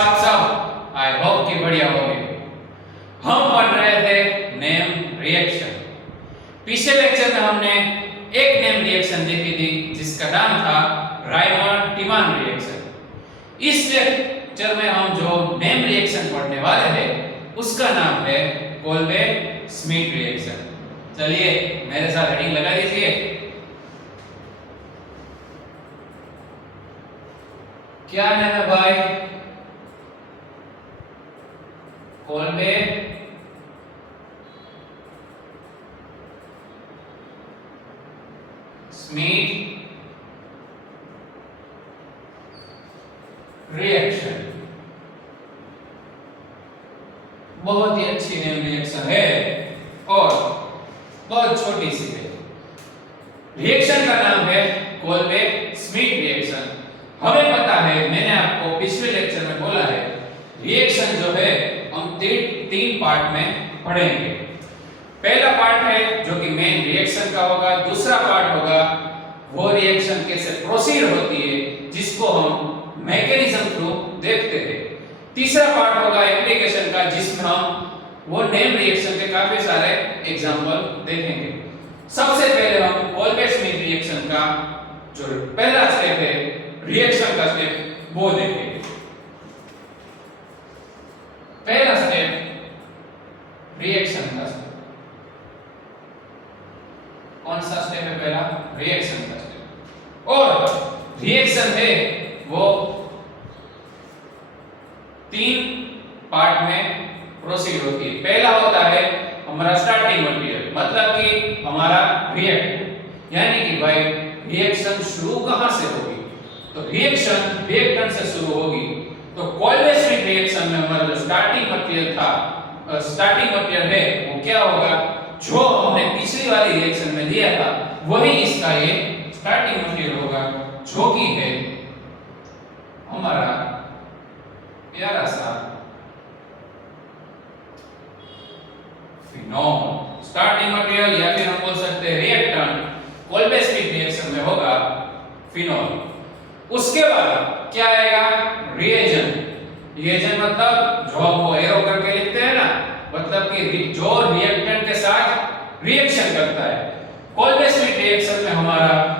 आप सब? I hope कि बढ़िया होंगे। हम पढ़ रहे थे नेम रिएक्शन। पिछले लेक्चर में हमने एक नेम रिएक्शन देखी थी जिसका नाम था रायमंड-टिमान रिएक्शन। इस लेक्चर में हम जो नेम रिएक्शन पढ़ने वाले हैं उसका नाम है कोल्बे-स्मिथ रिएक्शन। चलिए मेरे साथ हेडिंग लगा दीजिए। क्या नाम है भाई? Kolbe Smith reaction. बहुत ही अच्छी नेम रिएक्शन है और बहुत छोटी सी है। रिएक्शन का नाम है कोल्बे स्मिथ रिएक्शन। हमें पता है, मैंने आपको पिछले लेक्चर में बोला है, रिएक्शन जो है हम तीन पार्ट में पढ़ेंगे। पहला पार्ट है जो कि मेन रिएक्शन का होगा, दूसरा पार्ट होगा वो रिएक्शन कैसे प्रोसीड होती है जिसको हम मैकेनिज्म थ्रू देखते हैं। तीसरा पार्ट होगा एप्लीकेशन का जिसमें हम वो नेम रिएक्शन के काफी सारे एग्जांपल देखेंगे। सबसे पहले हम कोल्बे-स्मिथ रिएक्शन का जो पहला स्टेप है, रिएक्शन का स्टेप, वो देखेंगे। पहला स्टेप रिएक्शन का स्टेप। कौन सा स्टेप है पहला? रिएक्शन का स्टेप। और रिएक्शन है वो तीन पार्ट में प्रोसीड होती है। पहला होता है हमारा स्टार्टिंग मटेरियल, मतलब कि हमारा रिएक्ट, यानी कि भाई रिएक्शन शुरू कहां से होगी? तो रिएक्शन रिएक्टेंट से शुरू होगी। तो कोल्बे-स्मिथ रिएक्शन में हमारा जो स्टार्टिंग मटेरियल था, स्टार्टिंग मटेरियल है वो क्या होगा? जो हमने पिछली वाली रिएक्शन में लिया था वही इसका ये स्टार्टिंग मटेरियल होगा, जो कि है हमारा प्यारा सा फिनोल। स्टार्टिंग मटेरियल या फिर हम बोल सकते हैं रिएक्टेंट कोल्बे-स्मिथ रिएक्शन में होगा फिनोल। उसके बाद क्या आएगा? रिएजेंट। रिएजेंट मतलब जो हम वो एरो करके लिखते हैं ना, मतलब कि जो रिएक्टेंट के साथ रिएक्शन करता है। कोल्बे-स्मिथ रिएक्शन में हमारा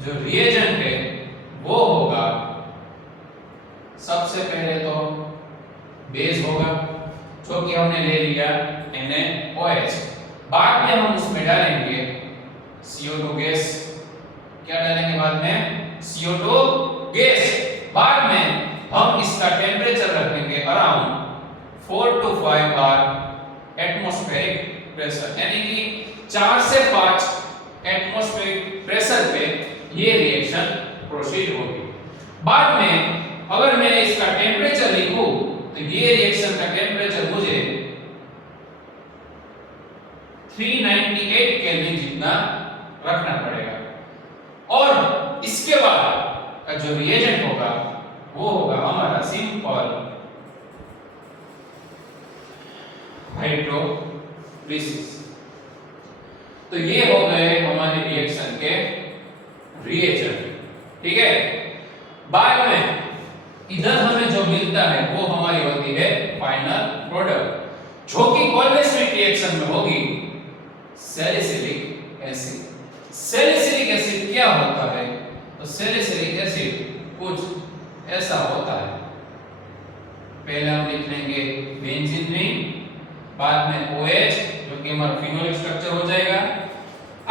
जो रिएजेंट है वो होगा सबसे पहले तो बेस होगा, जो कि हमने ले लिया NaOH। बाद में हम उसमें डालेंगे CO2 गैस। क्या डालेंगे बाद में? CO2 gas. बाद में हम इसका टेम्परेचर रखेंगे around 4 to 5 bar atmospheric pressure, यानी कि 4 से 5 एटमॉस्फेरिक प्रेशर पे ये रिएक्शन प्रोसीड होगी। बाद में अगर मैं इसका टेम्परेचर लिखूं तो ये रिएक्शन का टेम्परेचर मुझे 398 केल्विन जितना रखना पड़ेगा। और इसके बाद का जो रिएजेंट होगा वो होगा हमारा सिंपल हाइड्रोलिसिस। तो ये हो गए हमारे रिएक्शन के रिएजेंट, ठीक है। बाद में इधर हमें जो मिलता है वो हमारी होती है फाइनल प्रोडक्ट, जो कि कोल्बे-स्मिथ रिएक्शन में होगी सैलिसिलिक एसिड। सैलिसिलिक एसिड क्या होता है? तो सैलिसिलिक एसिड कुछ ऐसा होता है। पहले हम लिख लेंगे बेंजीन रिंग, बाद में OH जो कि हमारा फिनोलिक स्ट्रक्चर हो जाएगा।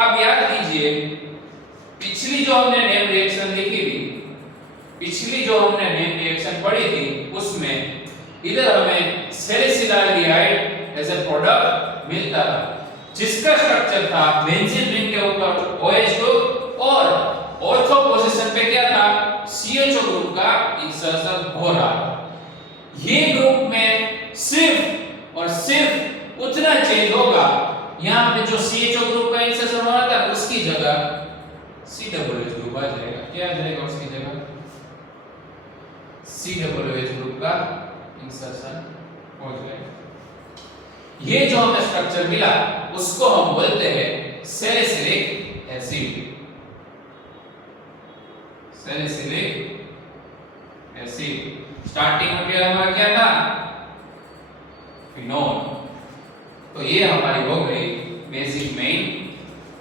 अब याद कीजिए पिछली जो हमने नेम रिएक्शन लिखी थी, पिछली जो हमने नेम रिएक्शन पढ़ी थी, उसमें इधर हमें सैलिसिलाइड एज ए प्रोडक्ट मिलता था जिसका स्ट्रक्चर था बेंजीन रिंग के ऊपर OH ग्रुप और ऑर्थो पोजीशन पे क्या था? CHO ग्रुप का इंसर्शन हो रहा है। ये ग्रुप में सिर्फ और सिर्फ उतना चेंज होगा, यहाँ पे जो CHO ग्रुप का इंसर्शन हो रहा था उसकी जगह COOH ग्रुप आ जाएगा। क्या आ जाएगा उसकी जगह? COOH ग्रुप का इंसर्शन हो जाएगा। ये जो हमें स्ट्रक्चर मिला उसको हम बोलते हैं salicylic acid. Salicylic acid. Starting material हमारा क्या था? फिनोल। तो ये हमारी हो गई बेसिक मेन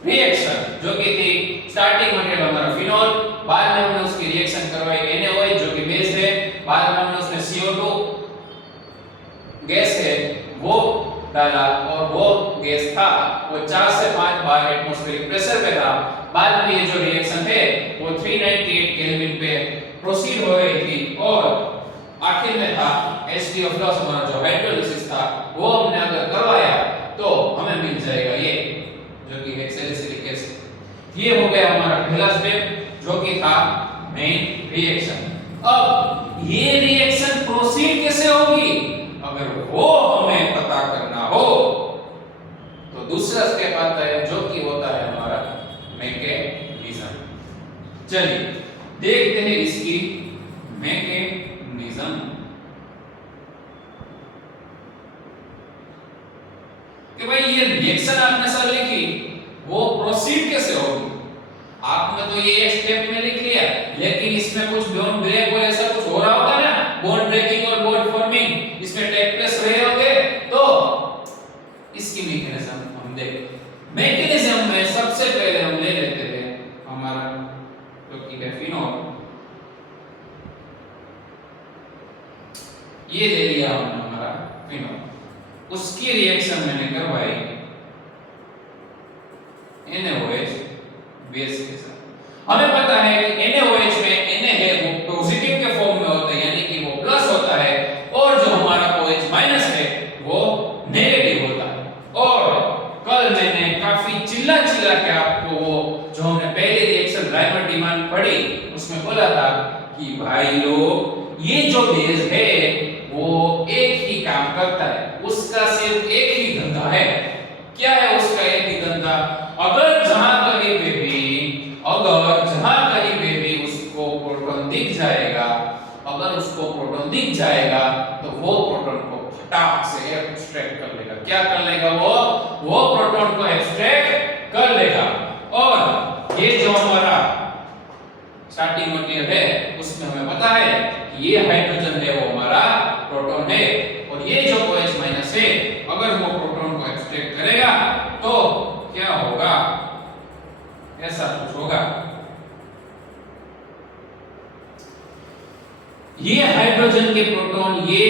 रिएक्शन, जो कि थी स्टार्टिंग मटेरियल हमारा फिनोल, बाद में हमने उसकी रिएक्शन करवाई NaOH जो कि बेस है, बाद में हमने उसमें CO2 गैस है वो डाला और वो गैस था वो 4 से 5 बार एटमॉस्फेरिक प्रेशर पे था। बाद में ये जो रिएक्शन है वो 398 केल्विन पे प्रोसीड हो रही थी और आखिर में था H2O प्लस हमारा जो हाइड्रोलिसिस था वो हमने अगर करवाया तो हमें मिल जाएगा ये जो कि है सैलिसिलिक एसिड। ये हो गया हमारा पहला स्टेप जो कि था मेन रिएक्शन। अब ये रिएक्शन प्रोसीड कैसे होगी अगर वो हमें पता करना हो तो दूसरा स्टेप आता है जो कि होता है हमारा मैकेनिज्म। चलिए देखते हैं इसकी मैकेनिज्म कि भाई ये रिएक्शन आपने सर लिखी वो प्रोसीड कैसे होगी। आपने तो ये स्टेप में लिख लिया लेकिन इसमें कुछ बॉन्ड ब्रेक और ऐसा कुछ हो रहा होगा ना, बॉन्ड ब्रेकिंग और बॉन्ड फॉर्मिंग इसमें टेक प्लेस रहे होंगे। तो इसकी मैकेनिज्म हम देखें। मैकेनिज्म में सबसे पहले हम ले लेते हैं हमारा जो कि है फिनोल। ये ले लिया हमने हमारा फिनोल, उसकी रिएक्शन मैंने करवाई NaOH बेस के साथ। हमें पता है कि NaOH में Na है वो पॉजिटिव के फॉर्म में होता है यानी कि वो प्लस होता है और जो हमारा OH माइनस है वो नेगेटिव होता है। और कल मैंने काफी चिल्ला के आपको वो जो हमने पहले रिएक्शन राइमर डिमांड पढ़ी उसमें बोला था कि भाई लोग ये जो बेस है वो एक ही काम करता है, उसका सिर्फ एक ही धंधा है। क्या है उसका एक ही धंधा? अगर जहां कहीं पे भी उसको प्रोटॉन दिख जाएगा, अगर उसको प्रोटॉन दिख जाएगा तो वो प्रोटॉन को फटाक से एक्सट्रैक्ट कर लेगा। क्या कर लेगा? वो प्रोटॉन को एक्सट्रैक्ट कर लेगा। और ये जो हमारा स्टार्टिंग मटेरियल है उसमें हमें पता है कि ये हाइड्रोजन है वो हमारा प्रोटॉन है और ये जो OH माइनस है अगर वो प्रोटॉन को एक्सट्रैक्ट करेगा तो क्या होगा? ऐसा कुछ होगा। ये हाइड्रोजन के प्रोटॉन ये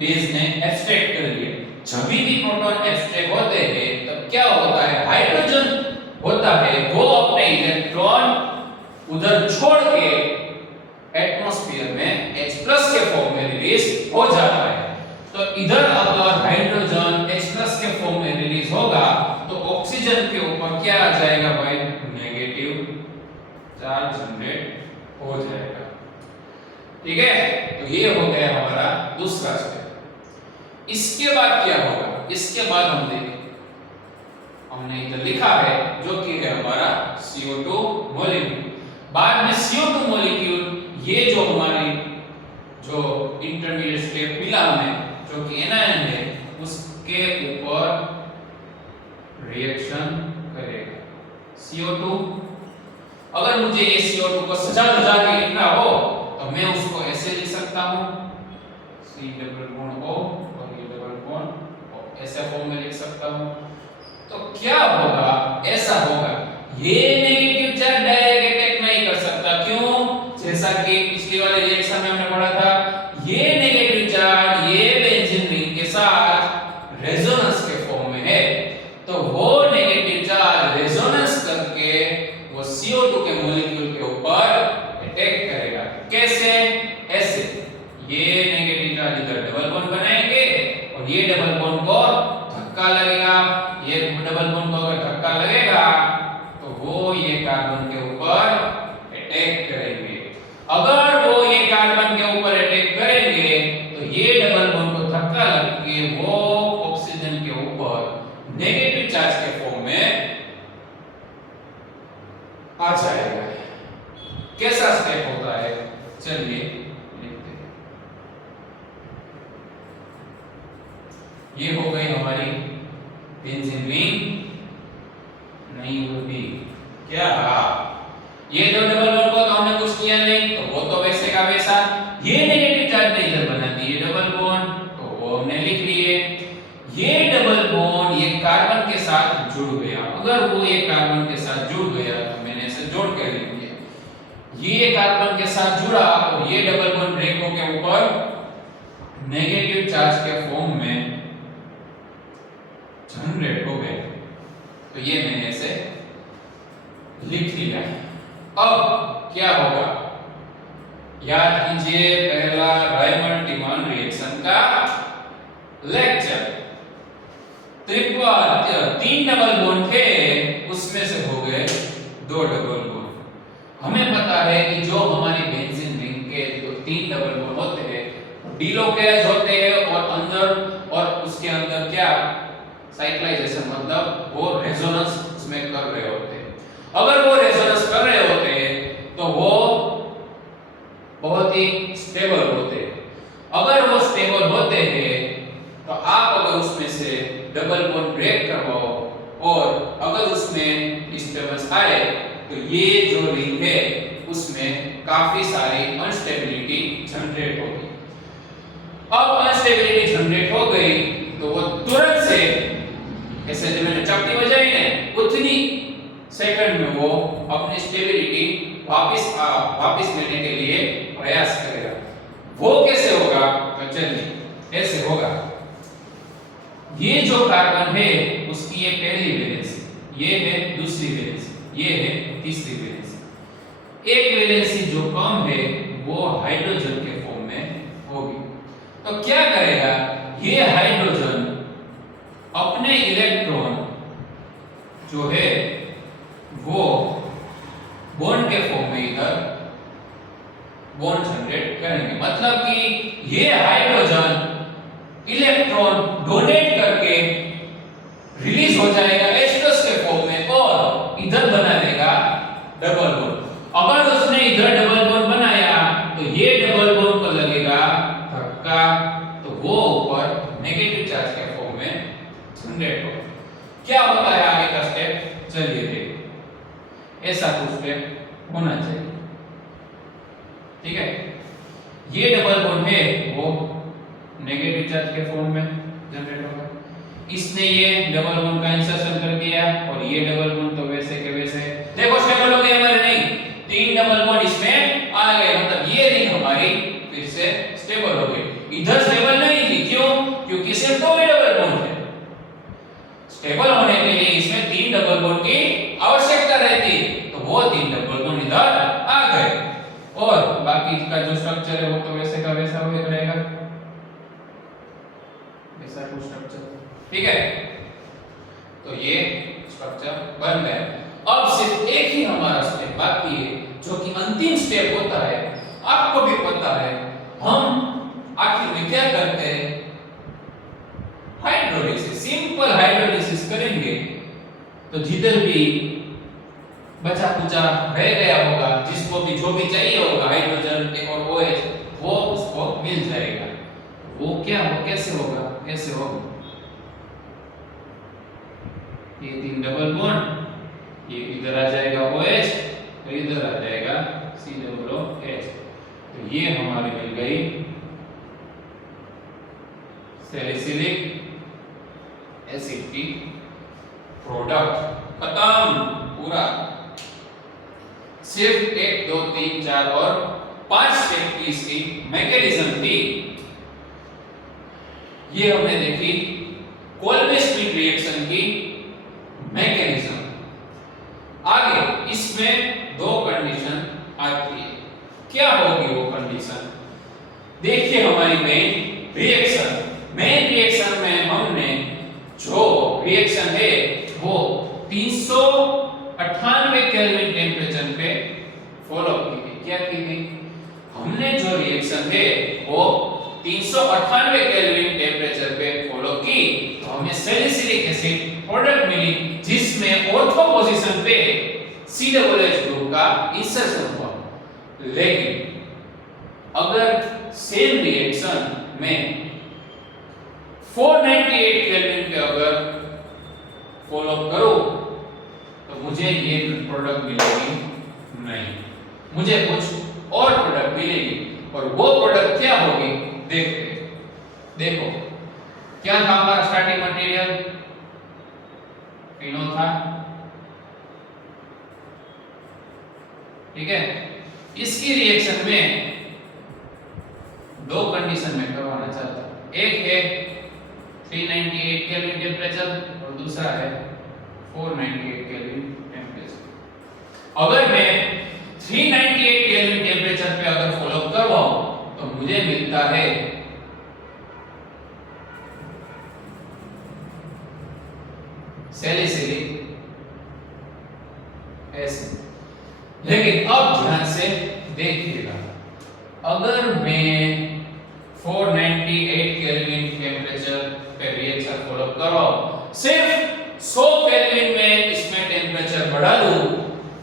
बेस ने एक्सट्रैक्ट कर लिए। जब भी प्रोटॉन एक्सट्रैक्ट होते हैं तब क्या होता है? हाइड्रोजन होता है वो अपने इलेक्ट्रॉन उधर छोड़ के एटमॉस्फेयर में H+ के फॉर्म में रिलीज हो जाता है। तो इधर अगर हाइड्रोजन H+ के फॉर्म में रिलीज होगा तो ऑक्सीजन के ऊपर क्या आ जाएगा भाई? नेगेटिव चार्ज जनरेट हो जाएगा। ठीक है, तो ये हो गया हमारा दूसरा स्टेप। इसके बाद क्या होगा? इसके बाद हम देखें, हमने इधर लिखा है जो कि है हमारा CO2 मॉलिक्यूल। बाद में CO2 मॉलिक्यूल ये जो हमारी जो इंटरमीडिएट स्टेप मिला हमें जो कि एनायन है उसके ऊपर रिएक्शन करेगा। CO2 अगर मुझे ये CO2 को सजा के लिखना हो तो मैं उसको ऐसे लिख सकता हूं C डबल बॉन्ड O और ये डबल बॉन्ड O ऐसे फॉर्म में लिख सकता हूं। तो क्या होगा? ऐसा होगा ये नेगेटिव चार्ज डायरेक्ट अटैक नहीं कर सकता। क्यों? जैसा कि पिछली वाले रिएक्शन में हमने पढ़ा था ये नेगेटिव चार्ज ये बेंजीन रिंग के साथ रेजोनेंस के फॉर्म में है। तो वो नेगेटिव चार्ज रेजोनेंस करके वो CO2 के मॉलिक्यूल के ऊपर अटैक करेगा। कैसे? ऐसे ये नेगेटिव चार्ज इधर डबल बॉन्ड बनाएंगे और ये डबल बॉन्ड को धक्का लगेगा। ये डबल बॉन्ड को अगर धक्का लगेगा तो वो ये कार्बन के ऊपर अटैक करेंगे। अगर वो ये कार्बन के ऊपर अटैक करेंगे तो ये डबल बॉन्ड को धक्का लग के वो ऑक्सीजन के ऊपर नेगेटिव चार्ज के फॉर्म में आ जाएगा। कैसा स्टेप होता है? चलिए देखते हैं। ये हो गई हमारी बेंजीन रिंग नहीं होती। क्या ये दो डबल बॉन्ड को तो हमने कुछ किया नहीं, तो वो तो वैसे का वैसा। ये नेगेटिव चार्ज ने इधर बना दिए डबल बॉन्ड, तो वो हमने लिख लिए। ये डबल बॉन्ड ये कार्बन के साथ जुड़ गया, अगर वो ये कार्बन के साथ जुड़ गया तो मैंने इसे जोड़ कर लिया। ये कार्बन के साथ जुड़ा और ये डबल बॉन्ड ब्रेक होके ऊपर नेगेटिव चार्ज के फॉर्म में जनरेट हो गए, तो ये मैंने इसे लिख लिया। अब क्या होगा, याद कीजिए पहला रायमंड-टिमन रिएक्शन का लेक्चर। तीन डबल बॉन्ड थे, उसमें से हो गए 2 डबल बॉन्ड। हमें पता है कि जो हमारी बेंजीन रिंग के जो 3 डबल बॉन्ड होते हैं डिलोकेज होते हैं और अंदर और उसके अंदर क्या साइक्लाइजेशन, मतलब वो रेजोनेंस उसमें कर रहे होते हैं। अगर वो रेजोनेंस कर रहे होते हैं तो वो बहुत ही स्टेबल होते हैं। अगर वो स्टेबल होते हैं तो आप अगर उसमें से डबल बॉन्ड ब्रेक करवाओ और अगर उसमें डिस्टर्बेंस आए तो ये जो रिंग है उसमें काफी सारी अनस्टेबिलिटी जनरेट होगी। अब अनस्टेबिलिटी जनरेट हो गई तो वो तुरंत से, ऐसे जो मैंने चपटी बजाई है उतनी सेकंड में वो अपनी स्टेबिलिटी वापस लेने के लिए प्रयास करेगा। वो कैसे होगा, तो चलिए ऐसे होगा। ये जो कार्बन है उसकी ये पहली वैलेंस, ये है दूसरी वैलेंस, ये है तीसरी वैलेंस। एक वैलेंसी जो कम है वो हाइड्रोजन के फॉर्म में होगी। तो क्या करेगा ये हाइड्रोजन, अपने इलेक्ट्रॉन जो है वो बॉन्ड के फॉर्म में इधर बॉन्ड जनरेट करेंगे। मतलब कि ये हाइड्रोजन इलेक्ट्रॉन डोनेट करके रिलीज हो जाएगा H+ के फॉर्म में और इधर बना देगा डबल बॉन्ड। अगर उसने इधर डबल बॉन्ड बनाया तो ये डबल बॉन्ड को लगेगा धक्का, तो वो ऊपर नेगेटिव चार्ज के फॉर्म में जनरेट होगा। क्या होता है आगे का स्टेप, चलिए देखिए। ऐसा कुछ स्टेप होना चाहिए, ठीक है। ये डबल बॉन्ड है वो नेगेटिव चार्ज के फॉर्म में जनरेट होगा। इसने ये डबल बॉन्ड का इंसर्शन कर दिया और ये डबल बॉन्ड तो वैसे के वैसे, देखो स्टेबल हो गए हमारे, नहीं 3 डबल बॉन्ड इसमें आ गए, मतलब ये रिंग हमारी फिर से स्टेबल हो गई। इधर स्टेबल नहीं थी, क्यों, क्योंकि सिर्फ 2 डबल बॉन्ड थे। स्टेबल होने के लिए इसमें 3 डबल बॉन्ड की आवश्यकता रहती, तो वो 3 डबल बॉन्ड इधर आ गए और बाकी का जो स्ट्रक्चर है वो तो वैसे का वैसा हो रहेगा, ऐसा कुछ स्ट्रक्चर, ठीक है। तो ये स्ट्रक्चर बन गया। अब सिर्फ एक ही हमारा स्टेप बाकी है जो कि अंतिम स्टेप होता है। आपको भी पता है हम आखिर में क्या करते हैं, हाइड्रोलिसिस, सिंपल हाइड्रोलिसिस करेंगे। तो जिधर भी बचा कुचा रह गया होगा, जिसको भी जो भी चाहिए होगा हाइड्रोजन एक और OH, वो उसको मिल जाएगा। वो क्या हो, कैसे होगा, कैसे होगा, ये 3 डबल बॉन्ड, ये इधर आ जाएगा OH, तो इधर आ जाएगा COOH। तो ये हमारी मिल गई सैलिसिलिक एसिड की प्रोडक्ट। खत्म पूरा। सिर्फ 1 2 3 4 और 5 स्टेप की इसकी मैकेनिज्म थी। ये हमने देखी कोल्बे-स्मिथ रिएक्शन की मैकेनिज्म। आगे इसमें 2 कंडीशन आती है। क्या होगी वो कंडीशन, देखिए हमारी मेन रिएक्शन में हमने जो रिएक्शन है वो 398 केल्विन टेंपरेचर पे फॉलो की थी। क्या की थी, हमने जो रिएक्शन है वो 398 केल्विन टेंपरेचर पे फॉलो की, तो हमें सैलिसिलिक एसिड प्रोडक्ट मिली जिसमें ऑर्थो पोजीशन पे COOH ग्रुप का इंसर्शन हुआ। लेकिन अगर सेम रिएक्शन में 498 केल्विन पे अगर फॉलो करो तो मुझे ये प्रोडक्ट मिलेगी नहीं, मुझे कुछ और प्रोडक्ट मिलेगी। और वो प्रोडक्ट क्या होगी देखते हैं। देखो क्या था हमारा स्टार्टिंग मटेरियल, फिनोल था, ठीक है। इसकी रिएक्शन में दो कंडीशन में करवाना चाहता हूं, एक है 398 केल्विन टेम्परेचर और दूसरा है 498 केल्विन टेम्परेचर। अगर मैं 398 केल्विन टेम्परेचर पे अगर फॉलो करवाऊं तो मुझे मिलता है सैलिसिलिक एसिड। लेकिन अब ध्यान से देखिएगा, अगर मैं 498 केल्विन टेम्परेचर पे रिएक्शन फॉलो करवाऊं, सिर्फ 100 केल्विन में इसमें टेम्परेचर बढ़ा दूं,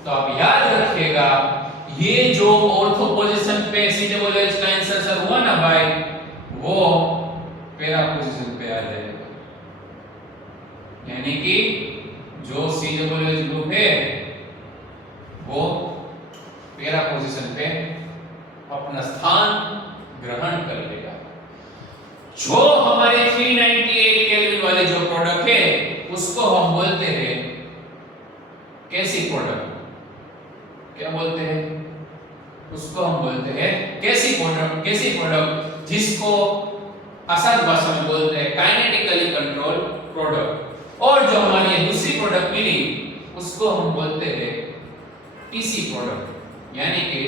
तो आप याद रखिएगा ये जो ऑर्थो पोजीशन पे COOH का इंसर्शन हुआ ना भाई, वो पैरा पोजीशन पे आ जाएगा। यानी कि जो COOH ग्रुप है वो पैरा पोजीशन पे अपना स्थान ग्रहण कर लेगा। जो हमारे 398 केल्विन वाले जो प्रोडक्ट है उसको हम बोलते हैं कैसी प्रोडक्ट, क्या बोलते हैं उसको हम बोलते हैं कैसी प्रोडक्ट। कैसी प्रोडक्ट जिसको आसान भाषा में बोलते हैं काइनेटिकली कंट्रोल प्रोडक्ट। और जो हमारी दूसरी प्रोडक्ट मिली उसको हम बोलते हैं TC प्रोडक्ट, यानी कि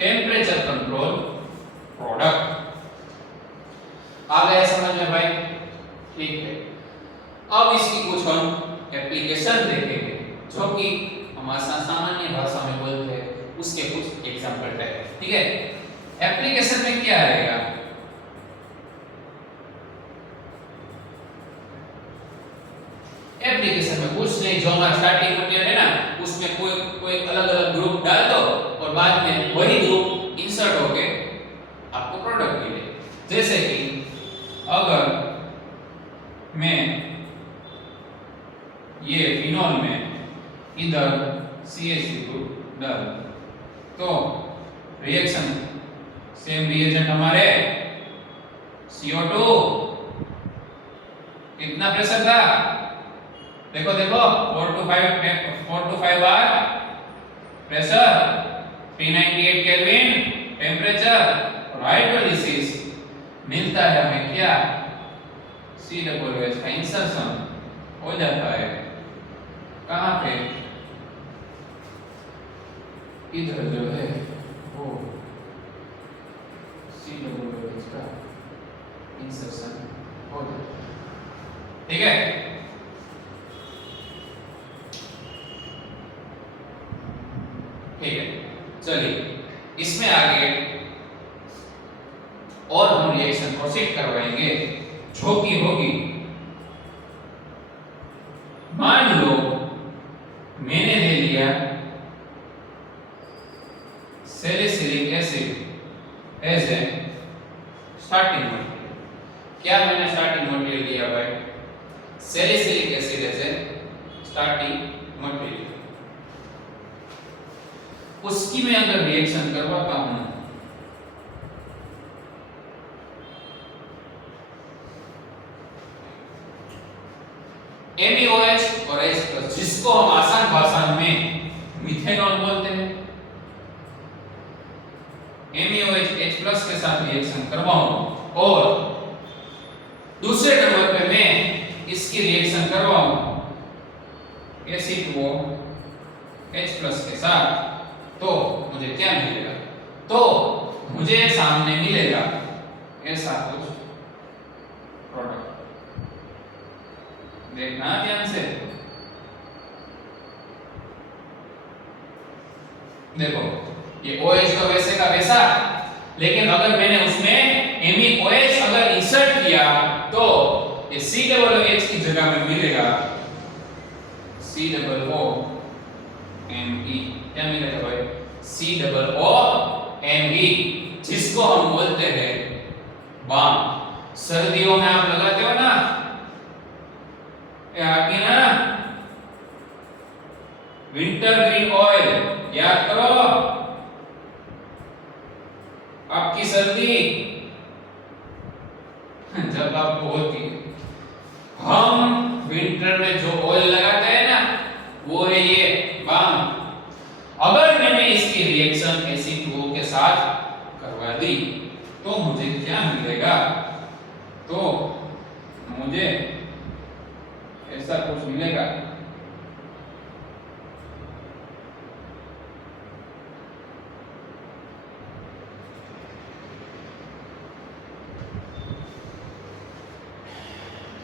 टेम्परेचर कंट्रोल प्रोडक्ट। आ गया समझ में भाई? ठीक है। अब इसकी कुछ हम एप्लीकेशन देखेंगे जो कि हम सामान्य भाषा में बोलते हैं, उसके कुछ एग्जांपल है, ठीक है। एप्लीकेशन में क्या आएगा, एप्लीकेशन में कुछ नहीं, जो हमारा स्टार्टिंग मटेरियल है ना उसमें कोई अलग-अलग ग्रुप डाल दो और बाद में वही ग्रुप इंसर्ट होके आपको प्रोडक्ट मिले। जैसे कि अगर मैं ये फिनोल में इधर CH3 ग्रुप डाल तो रिएक्शन सेम रिएजेंट हमारे CO2 कितना प्रेशर था, देखो 4 to 5 bar pressure, 398 kelvin temperature और हाइड्रोलिसिस, मिलता है हमें क्या COOH का इंसर्शन हो जाता है कहां पे, इधर जो है वो COOH का इंसर्शन हो जाता है, ठीक है। ठीक है, चलिए इसमें आगे और हम रिएक्शन प्रोसीड करवाएंगे जो कि होगी, मान लो मैंने ले लिया salicylic acid as a starting material. क्या मैंने स्टार्टिंग मटेरियल लिया भाई, salicylic acid as a starting material. उसकी मैं अगर रिएक्शन करवाता हूं MeOH और H+, जिसको हम आसान भाषा में मिथेनॉल बोलते हैं, MeOH H+ के साथ रिएक्शन करवाऊं और दूसरे नंबर पे मैं इसकी रिएक्शन करवाऊं Ac2O H+ के साथ, तो मुझे क्या मिलेगा, तो मुझे सामने मिलेगा ऐसा कुछ प्रोडक्ट। देखना ध्यान से, देखो ये OH तो वैसे का वैसा, लेकिन अगर मैंने उसमें MeOH अगर इंसर्ट किया तो ये COOH की जगह में मिलेगा COOMe। क्या मिलेगा भाई, COOMe, जिसको हम बोलते हैं बाम। सर्दियों में आप लगाते हो ना, आपकी ना विंटर ग्रीन ऑयल, याद करो आपकी सर्दी जब आपको होती है। हम विंटर में जो ऑयल लगाते हैं ना, वो है ये बाम। अगर मैंने इसकी रिएक्शन H2O के साथ करवा दी तो मुझे क्या मिलेगा? तो मुझे ऐसा कुछ मिलेगा।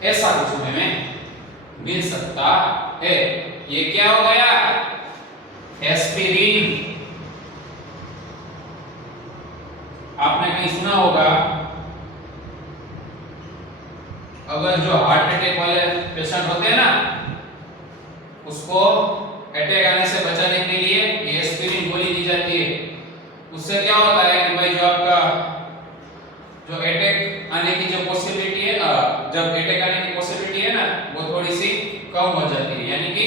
ऐसा कुछ हमें मिल सकता है। ये क्या हो गया? एस्पिरिन। आपने कहीं सुना होगा, अगर जो हार्ट अटैक वाले पेशेंट होते हैं ना, उसको अटैक आने से बचाने के लिए ये एस्पिरिन गोली दी जाती है। उससे क्या होता है कि भाई जो आपका जो अटैक आने की जो पॉसिबिलिटी है, जब अटैक आने की पॉसिबिलिटी है ना, वो थोड़ी सी कम हो जाती है। यानी कि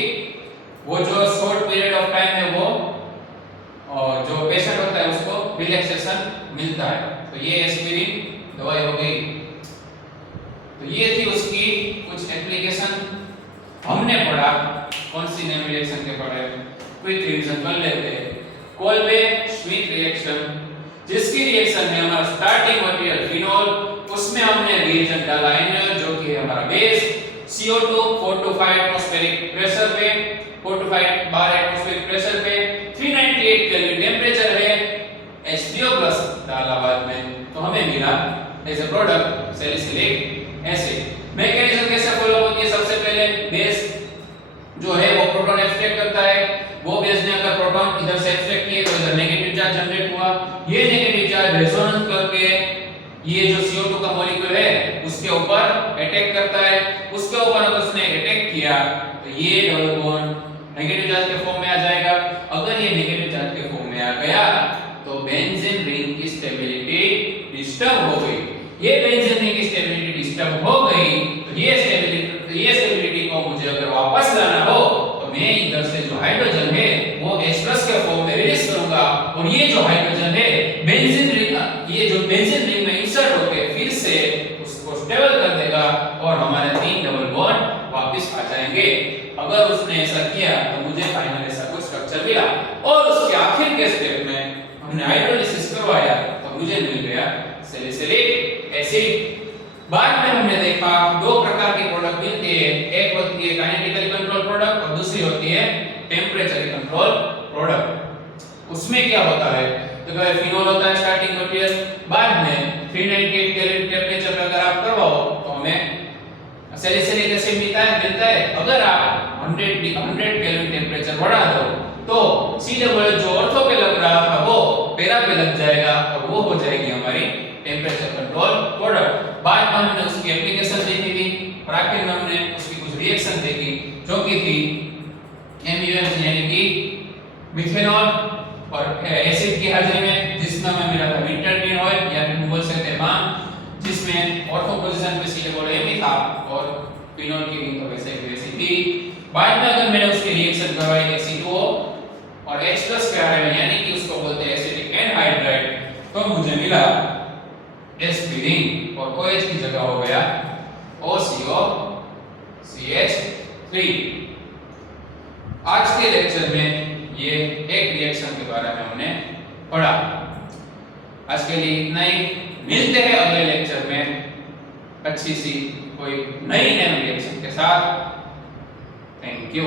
वो जो शॉर्ट पीरियड ऑफ टाइम है वो और जो पेशेंट होता है उसको रिलैक्सेशन मिलता है। तो ये एस्पिरिन दवाई हो गई। तो ये थी उसकी कुछ एप्लीकेशन। हमने पढ़ा कौन सी नेम रिएक्शन के पढ़े, क्विक रिवीजन कर लेते हैं। कोल्बे श्मिट रिएक्शन, जिसकी रिएक्शन है हमारा स्टार्टिंग मटेरियल फिनोल, उसमें हमने रिएजेंट डाला एनएल जो कि है हमारा base, CO2 4 to 5 atmospheric pressure पे, 4 to 5 बार एटमॉस्फेरिक प्रेशर पे, 398 केल्विन टेंपरेचर है, H3O प्लस डाला बाद में, तो हमें मिला as a product salicylic acid. Mechanism कैसे फॉलो होती है? सबसे पहले बेस जो है वो प्रोटॉन एक्सट्रैक्ट करता है। वो बेस ने अगर प्रोटॉन इधर से एक्सट्रैक्ट किए तो इधर नेगेटिव चार्ज जनरेट हुआ। ये नेगेटिव चार्ज रेजोनेंस करके ये जो CO2 का मॉलिक्यूल है उसके ऊपर अटैक करता है। उसके ऊपर अगर उसने अटैक किया तो ये डबल बॉन्ड नेगेटिव चार्ज के फॉर्म में आ जाएगा। अगर ये नेगेटिव चार्ज के फॉर्म में आ गया तो बेंजीन रिंग की स्टेबिलिटी डिस्टर्ब हो गई। ये बेंजीन रिंग की स्टेबिलिटी डिस्टर्ब हो गई तो ये स्टेबिलिटी को मुझे अगर वापस लाना हो तो मैं इधर से जो हाइड्रोजन है वो H+ के फॉर्म में रिलीज करूंगा और ये जो हाइड्रोजन है बेंजीन रिंग, ये जो बेंजीन रिंग में इंसर्ट होकर फिर से उसको स्टेबल कर देगा और हमारे 3 डबल बॉन्ड वापस आ जाएंगे। अगर उसने ऐसा किया तो मुझे फाइनल ऐसा कुछ स्ट्रक्चर मिला और उसके आखिर के स्टेप में हमने हाइड्रोलिसिस करवाया तो मुझे मिल गया सैलिसिलिक एसिड। बाद में हमने देखा दो प्रकार के प्रोडक्ट मिलते हैं, एक होती है काइनेटिकली कंट्रोल प्रोडक्ट और दूसरी होती है टेम्परेचर कंट्रोल प्रोडक्ट। उसमें क्या होता है? तो फिनोल होता है स्टार्टिंग मटेरियल, बाद में 398 केल्विन टेम्परेचर पे अगर आप करवाओ तो हमें सैलिसिलिक एसिड मिलता है। अगर आप 100 केल्विन टेम्परेचर बढ़ा दो तो सीधे बोले जो ऑर्थो पे लग रहा था वो पैरा पे लग जाएगा और वो हो जाएगी हमारी टेम्परेचर कंट्रोल प्रोडक्ट। बाद में हमने उसकी एप्लीकेशन देखी थी और आखिर में हमने उसकी कुछ रिएक्शन देखी जो कि थी MUM यानी कि मिथेनॉल और एसिड की हाजिरी में, जिसका हमें मिला था विंटरग्रीन ऑयल या फिर बोल सकते हैं बाम, जिसमें ऑर्थो पोजीशन पे सीधे बोले M था और फिनोल की रिंग तो वैसे ही वैसी थी। बाद में अगर मैंने उसकी रिएक्शन करवाई C2O और H+ के बारे में यानी कि उसको बोलते हैं एसिटिक एनहाइड्राइड, तो मुझे मिला एस्पिरिन और OH की जगह हो गया OCO-CH3। आज के लेक्चर में ये एक रिएक्शन के बारे में हमने पढ़ा। आज के लिए इतना ही, मिलते हैं अगले लेक्चर में अच्छी सी कोई नई रिएक्शन के साथ। Thank you.